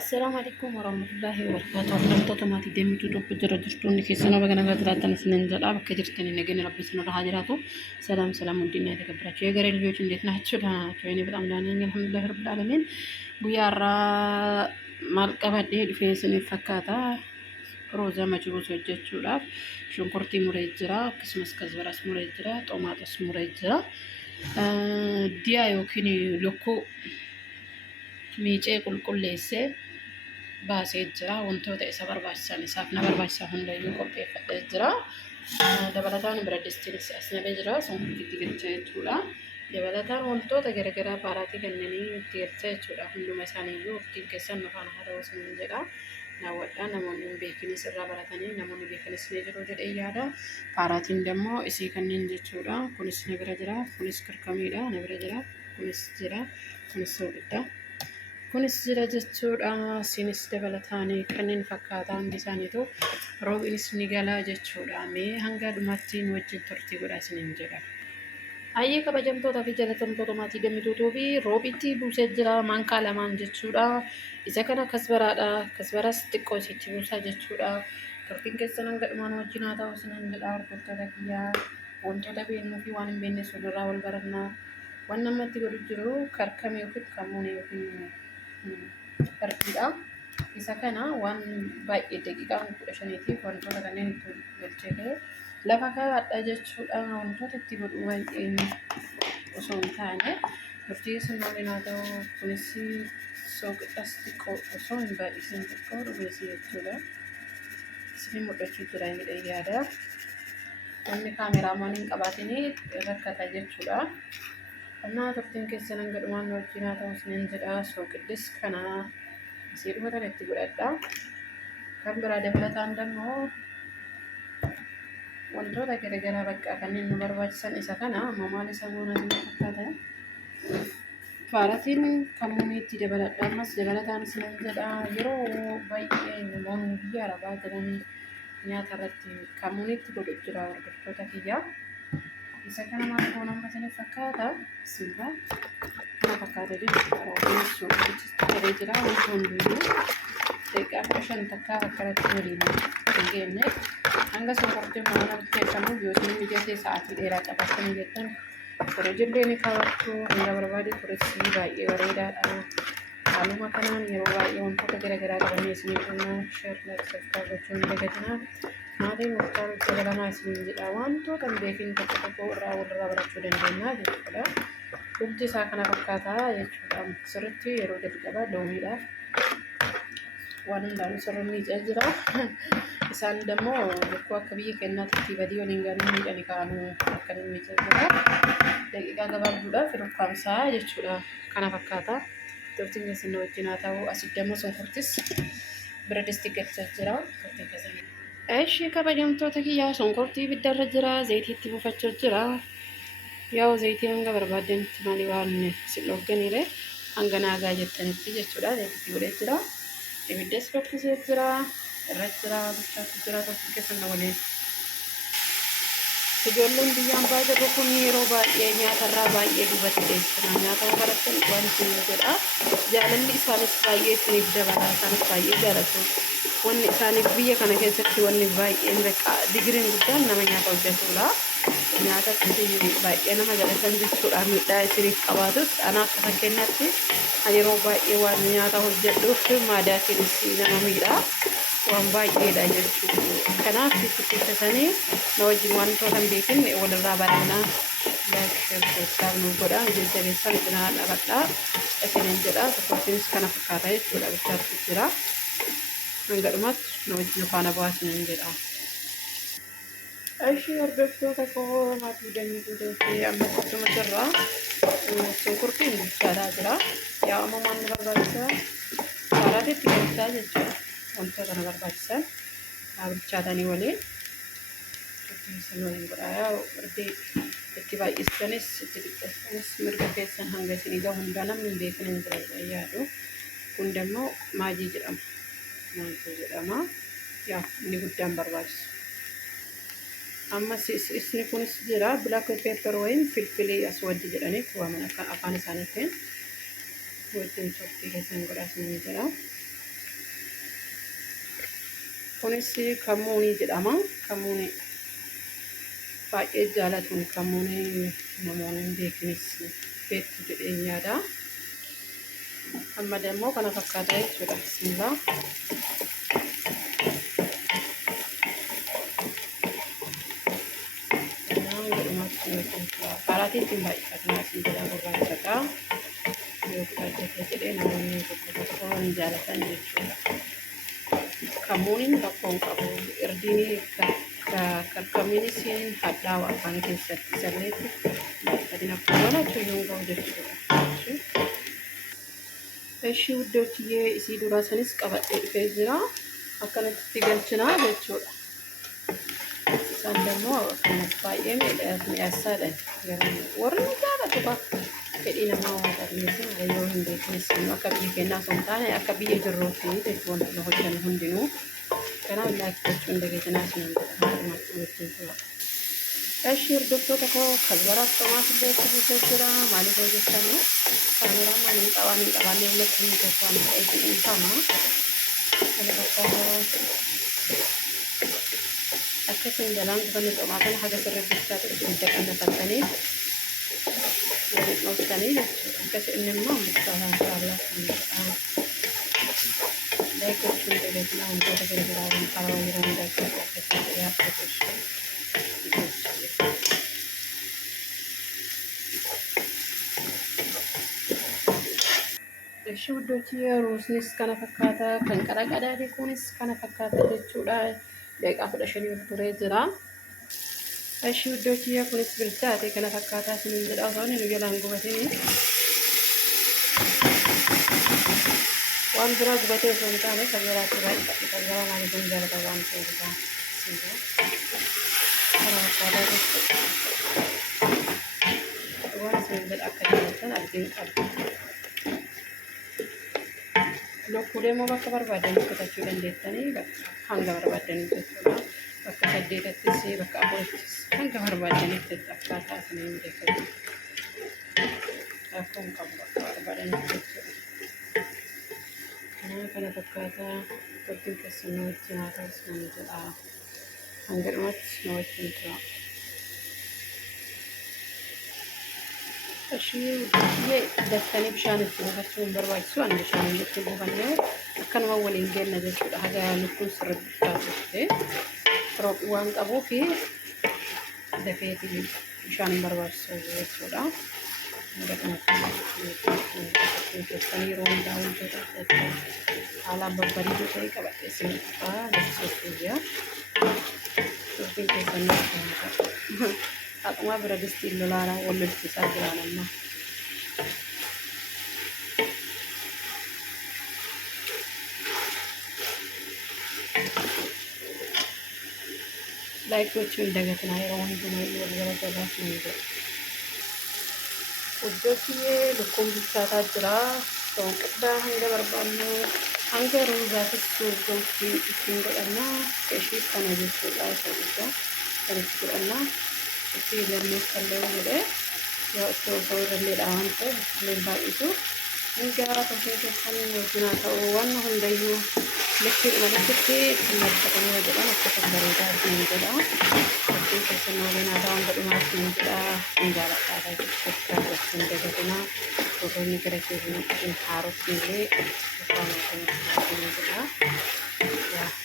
السلام عليكم ورحمة الله وبركاته. رمضان ما تدمي تدوب جرجرتوني في سنة بقنا قدرات سنين جل أبى كجرتني نجني ربي سنة هاجراتو. سلام الدنيا تكبرت شيء غير البيوت اللي نحشرها شويني بالأملانا الحمد لله رب العالمين. بيارا مالك أبدي في سنة فكاتا روزا مجروس وجدتشولا شنكرتي مريجرا كسمس كزبرس مريجرا طماطس مريجرا ديا يوكيني لوكو miicee qulqulleessee baasee jira. Wantoota isa barbaachisan isaaf na barbaachisan hundayyuu qopheeffadhee jira. Dabalataan bira distiinis as nabee jira. Sonkortiitti galchaa jechuudha. Dabalataan wantoota garaagaraa baaraatii kanneenii itti galchaa jechuudha. Hunduma isaaniiyyuu ittiin keessan nufaan haa ta'u isiniin jedha. Naawwadhaa namoonni hin beekinis irraa baratanii namoonni beekanis ni jiru jedhee yaada. Baaraatiin immoo isii kanneen jechuudha. Kunis na bira jira. Kunis kirkamiidha. Na bira jira. Kunis jira. Kunis soolidha. Kunis jira jechuudha. Isinis dabalataanii kanneen fakkaatan hundi isaaniitu roobinis ni galaa jechuudha. Mee hanga dhumaatti wajjin turtii godhaa isiniin jedha. Ayyee kabajamtootaa fi jalatamtoota maatii Dammituutuu fi roobitti buusee jira maankaa lamaan jechuudha. Isa kana kasbaraadha. Kasbaraas xiqqoo isitti buusaa jechuudha. Turtiin keessan hanga dhumaan wajjin haa ta'u isiniin jedha. Hordoftoota kiyyaa wantoota beeknuu fi waan hin beekne sunirraa wal barannaa. Waan namatti godhu jiru karkame yookiin kammuun yookiin Artiidha. Isa kana waan baay'ee daqiiqaa 15tiif wantoota kanneen itti galchee lafa kaa'adha jechuudha. Wantoota itti godhu baay'een osoo hin taane turtii sunniin haa ta'u kunis soogidhas xiqqoo osoo hin baay'isin xiqqoo dhugeessi jechuudha. Isin mul'achuu jira jedhee yaada. Wanni kaameramaan hin qabaatinii rakkata jechuudha. Amma turtiin keessan hanga dhumaan wajjin haa ta'u isiniin jedha. Soogidhis kana asii dhumatan itti godhadha. Kan biraa dabalataan immoo wantoota garaagaraa bakka kanneen nu barbaachisan isa kana maal isa goona fakkaata. Baaratiin kammuun itti dabaladha. Ammas dabalataan isiniin jedha. Yeroo baay'ee namoonni biyya arabaa jiranii nyaata irratti kammuun itti godhu jira hordoftoota kiyyaa. Isa kana maal goona isiniif fakkaata. Silva kana fakkaata jechuudha. Roobinis soogiddichi jira. Wanti hundiyyuu daqiiqaa 5 takka akkanatti waliin hin geenne hanga sonkortiin mana bitteeffamuuf yookiin mijatee sa'aatii dheeraa qabattanii jettan korojillee ni kaawwattu hanga barbaade turistii baay'ee bareedaadha. Haaluma kanaan yeroo baay'ee wantoota garaagaraa qabannee isinii kennaa sheer laksaftaa gochuu hin dagatinaa. Maatiin murtaan sagalamaa isiniin jedha. Wantoota hin beekin tokko irraa walirraa barachuu dandeenya jechuudha. Dhugdi isaa kana fakkaataa jechuudha. Sirriitti yeroo jalqabaa loomiidhaaf waan hundaan sirrii miicaa jira. Isaan immoo lukkuu akka biyya keenyaatti badii waliin galuu miidhanii kaa'amuu akka miicaa jira. Daqiiqaa gabaabduudhaaf rukkaamsaa jechuudha. Kana fakkaata. Turtiin keessan wajjin haa ta'u asitti immoo sonkortis bira distii galchaa jira. Turtiin keessan. Eshi kabajamtoota kiyyaa sonkortii ibiddarra jira. Zayitii itti buufachaa jira. Yaa'u zayitii hanga barbaadanitti maali waan isin dhogganiire hanga naagaa jettanitti jechuudha. Zayitii itti godhee jira. Ibiddas bakkisee jira. Irra jira. Bishaatu jira. Turtiin keessan waliin. Ijoolleen biyyaan baay'ee kun yeroo baay'ee nyaatarraa baay'ee duubatti deessina. Nyaata barattan waan isin jedha. Jaalalli isaanis baay'ee isiniif dabala. Isaanis baay'ee jaalatu. Wanni isaaniif biyya kana keessatti wanni baay'een digiriin guddaan nama nyaata hojjetudha. Nyaata baay'ee nama jalatan jechuudha. Miidhaa isiniif qabaatus ana akka fakkeenyaatti yeroo baay'ee waan nyaata hojjedhuuf maadaatiinis nama miidhaa. Waan baay'eedha jechuudha. Kanaaf itti na wajjin wantoota hin beekin walirraa barannaa keessaa nu godha. Jajjabeessan cinaa dhabadhaa isiniin jedha. Tokkottiinis kana fakkaata jechuudha. Bishaatu jira. Hanga dhumaatti na wajjin faana bu'aa isiniin jedha. Ishee hordoftoota koo maatii Dammituutuu fi amma akkasuma jirra. Sonkortiin bilchaataa jira. Yaa ammoo nu barbaachisa. Baaraatiitti galchaa jechuudha. Wantoota na barbaachisan bilchaatanii waliin turtiin waliin godhaa. Yaa itti baay'isanis itti xiqqeessanis mirga keessan hanga isinii gahu hundaa namni hin beekin hin jira yaadu. Kun immoo maajii jedhama. Maajii jedhama. Yaa inni guddaan barbaachisu. Ammas isni kunis jira. Black pepper wayim filfilii aswaddi jedhanitti waaman akka afaan isaaniitiin wajjin turtii keessan godhaa isiniin jedha. kunis kamuunii jedhama. Kamuunii baay'ee jaalatuun kamuunii namoonni hin beeknes beektu jedhee yaada. Amma immoo kana fakkaata jechuudha. Bismillah. Kaaraatiin baay'ifatan asii jala gurraachadha. Yoo gurraachate jedhee namoonni tokko ni jaalatan jechuudha. Kamuuniin rakkoon qabu irdiin kakkamiinis hadhaa'u afaan keessatti salleetti baay'atiin akkuma laachuun ga'u jechuudha. Ishii wuddoochiyyee isii duraa sanis qabadhee dhufee jira. Akkanatti galchinaa jechuudha. Isaan immoo akkanas baay'ee mi'eessadha. Warri jaalatu ba'a. Fedhii namaa waan qarneessin yoo hin beeknes akka biyya keenyaa osoo hin taane akka biyya jirruutti jechuun wanti hojjetan hundinuu. Kanaaf laakkifachuun dageetinaa isin jedhama. Ishii hordoftoota koo kalbaraaf tomaas illee kubbisa jira. Maaliif hojjetanii kaameraamaan hin qabaanne irratti hin keessaan ta'ee dhiifama. Kana fakkaata akkasiin jalaan gubanne xomaa kana haga sirreeffachaa turte hidda qannafattanii waliin dhoofsanii jechuudha. Akkasii inni immoo murtaawaan jaallaaf hin jedhamu. Daa'imman dabeetina wantoota garaagaraa waan karaa jiran daa'imman akkasii dhiyaatu jechuudha. Ishii wuddoochiyyee ruusnis kana fakkaata. Kan qadaqadaadhi kunis kana fakkaata jechuudha. Daqiiqaa 15 ol turee jira. Ishii wuddoochiyyee kunis bilchaate kana fakkaata isiniin jedha osoo inni jalaan gubatini. Waan biraa gubatee osoo hin taane kan biraatti baay'ee kan biraa maaliif hin jaalata waan ta'eef kana fakkaata jechuudha. Waan isiniin jedha akka jaalatan arginu qabu. Lokkuulee immoo bakka barbaadanii fudhachuu dandeessanii hanga barbaadanii jechuudha. Bakka 8ttis bakka 4ttis hanga barbaadanitti akkaataa isiniin beekamu. Rakkoon qabu bakka barbaadanitti jechuudha. Kana fakkaataa wajjin keessummaa wajjin haa ta'us ni jedha. Hanga dhumatti na wajjin tura. Ishii wuddoochiyyee daftanii bishaan itti buufachuun barbaachisu ani bishaan itti buufannee akkanuma waliin geenna jechuudha. Haga lukkuun sirriitti taasifte roobii waan qabuuf dafeetii bishaan hin barbaachisu jechuudha. Hanga dhumatti keessanii yeroo hundaa wantoota haalaan babbareedoo ta'e qabadhee isinitti fa'aa lakkisuuf jira. Dubbiin keessanii akkuma bira distiin lolaaraa wal lolchiisaa jiran amma. Laayik gochuun dagatinaa yeroo hundumaa wal gara jabaas ni jedhu. Wuddoochiyyee lukkuun bilchaataa jira. Toon qiddaa hanga barbaannu hanga ruuzaatis suuqootti ittiin godhanna. Ishii kana jechuudha isa guddaa kan itti godhanna. Itti lammees kallee godhee yoo itti osoo irrallee dhaawwan ta'e illee baay'isu hanga tokkee keessanii wajjin haa ta'u waan hundayyuu likkiidhuma likkitti ittiin marfatanii jedhan akkasuma bareedaa ittiin jedha. Tokkee keessanii waliin haa ta'u hanga dhumaa ittiin jedha. Hin jaaladhaadha jechuudha. Ittiin dagatinaa gosoonni gara keessanii haarofni illee ifaan ittiin jedha.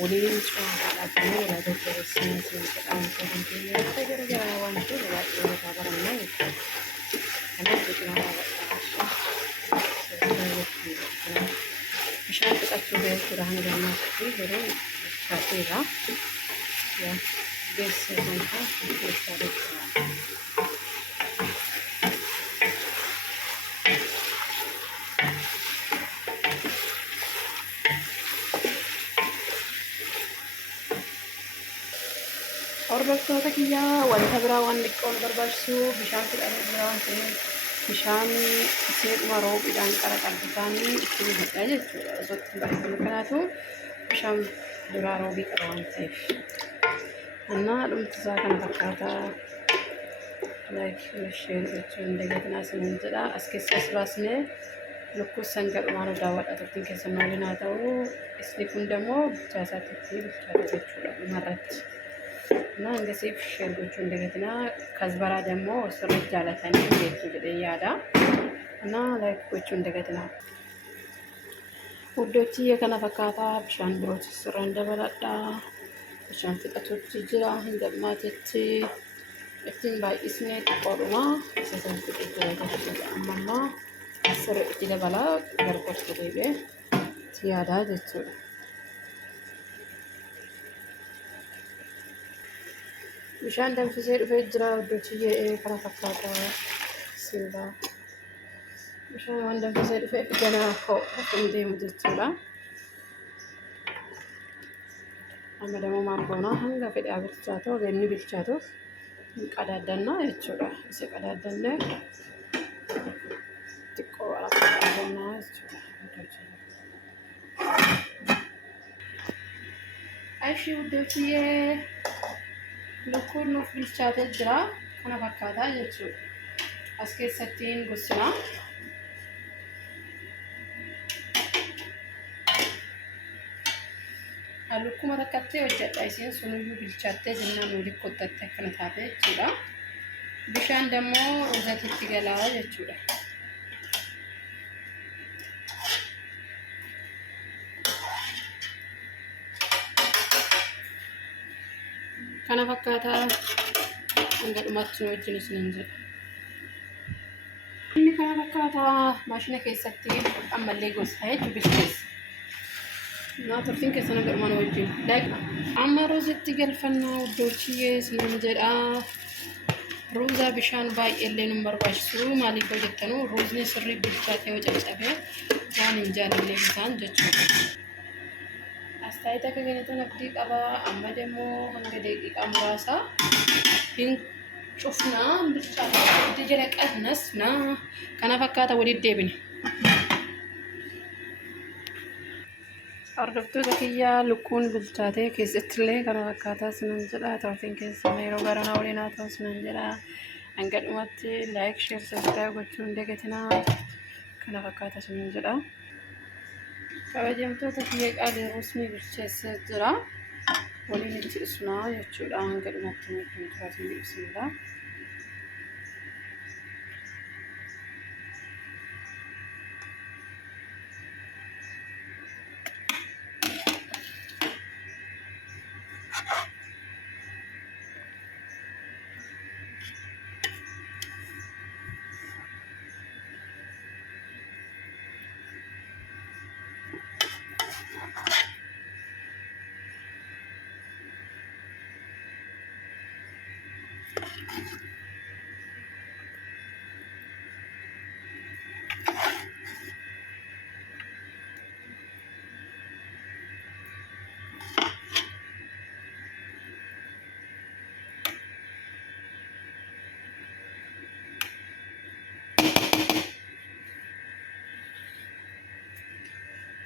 Waliin cuunfaadhaa kan walaa jajjabeessanii ittiin jedhamu kan keenya garagaraa waan ta'eef baay'ee irraa barannaa jechuudha. Kanaaf biqilaa dhaabachaa bishaan dhiqachuu beekuudha hanga ammaatti yeroo bilchaateera. Geessee kan ta'e keessaa beeksisa. Hordoftoota kiyyaa wanta biraa waan xiqqoo barbaachisu bishaan fudhatee jira waan ta'eef bishaan seedhuma roobiidhaan qara qabbisaanii itti buufadha jechuudha. Osoo itti baay'ifame kanaatu bishaan duraa roobii qaba waan ta'eef. Annaa dhumti isaa kana fakkaataa laayik isheen jechuun dagatinaa isiniin jedha. As keessas baasnee lukkuu sangadhumaan daawwadha turtiin keessan waliin haa ta'u isni kun immoo bilchaa isaatti bilchaata jechuudha dhumarratti. እና እንግዲህ ሸርጎቹ እንደገና ከዝበራ ደግሞ ስርጭ ያለተን ቤቱ ግደያዳ እና ላይኮቹ እንደገና ውዶች የከነ ፈካታ ብሻን ብሮት ስራ እንደበላዳ ብሻን ፍጠቶች ጅራ እንደማተች እትን ባይስኔ ቆሩማ ሰሰን ፍጥት ወደ አማማ አስር ይለበላ ገርቆች ገደቤ ሲያዳ ደቹ bishaan danfisee dhufee jira iddootti kana fakkaata silaa bishaan waan danfisee dhufee ganaa ho'uun deemu jechuudha. Amma dammoo maal goonaa hanga fedhaa bilchaatu ganni bilchaatuuf qadaadannaa jechuudha. Isa qadaadannee xiqqoo akka qadaadannaa jechuudha. Ashi iddootti lukkuun nuuf bilchaatee jira kana fakkaataa jechuudha. As keessattiin gosinaa lukkuma takkaattee hojjedha isiin sunuyyuu bilchaattee jennaan waliif qottatte akkana taate jechuudha. Bishaan dammoo ruuzatitti galaa jechuudha. kana fakkaata hanga dhumatti wajjin isiniin jedha. Inni kana fakkaata maashina keessatti ammallee gosa hedduu bilcheessa. Naa turtiin keessan hanga dhumaan wajjin. Amma ruuzitti galfannaa iddoochiyyee isiniin jedha. Ruuza bishaan baay'eellee nu barbaachisu maaliif hojjettanuu ruuzni sirrii bilchaatee yoo caccabee waan hin jaalallee isaan jechuudha. Astaayita akka ganatan abdii qaba amma demoo hanga daqiiqaa muraasa hin cufnaa bilchaata itti jala qannasnaa kana fakkaata walitti deebine. Hordoftoota kiyyaa lukkuun bilchaatee keessattillee kana fakkaataa sinan jedha. Turtiin keessan yeroo garanaa waliin haa ta'u sinan jedha. Hanga dhumatti laayik sheer sabskiraayib gochuu hin dagatinaa kana fakkaata sinan jedha. kabajamtoota kiyya qaalee ruusni bilcheessee jira waliin itti isnaa jechuudha. Hanga dhumatti nuuf taasisu ibsinidha.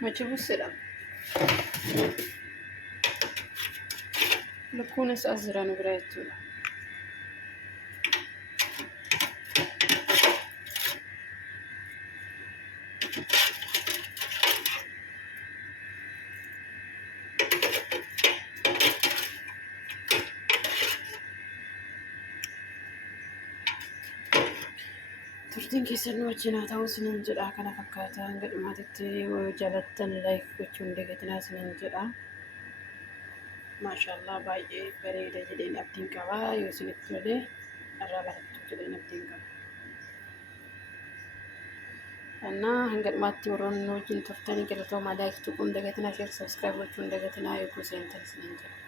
Macam busuk lukkuunis as jiran bira jechuudha. turtiin keessan wajjin haa ta'u sinan jedha kana fakkaata. Hanga dhumaatitti jalattan laayik gochuu hin dagatinaa sinan jedha. Maashaallah baay'ee bareeda jedheen abdiin qaba. Yoo isinitti tole irraa barattu jedheen abdiin qaba. እና hanga dhumaatti warroonni wajjin turtanii galatoomaa laayik tuquun dagatinaa sheer sabskiraayib gochuu hin dagatinaa eeguu seentan sinan jedha.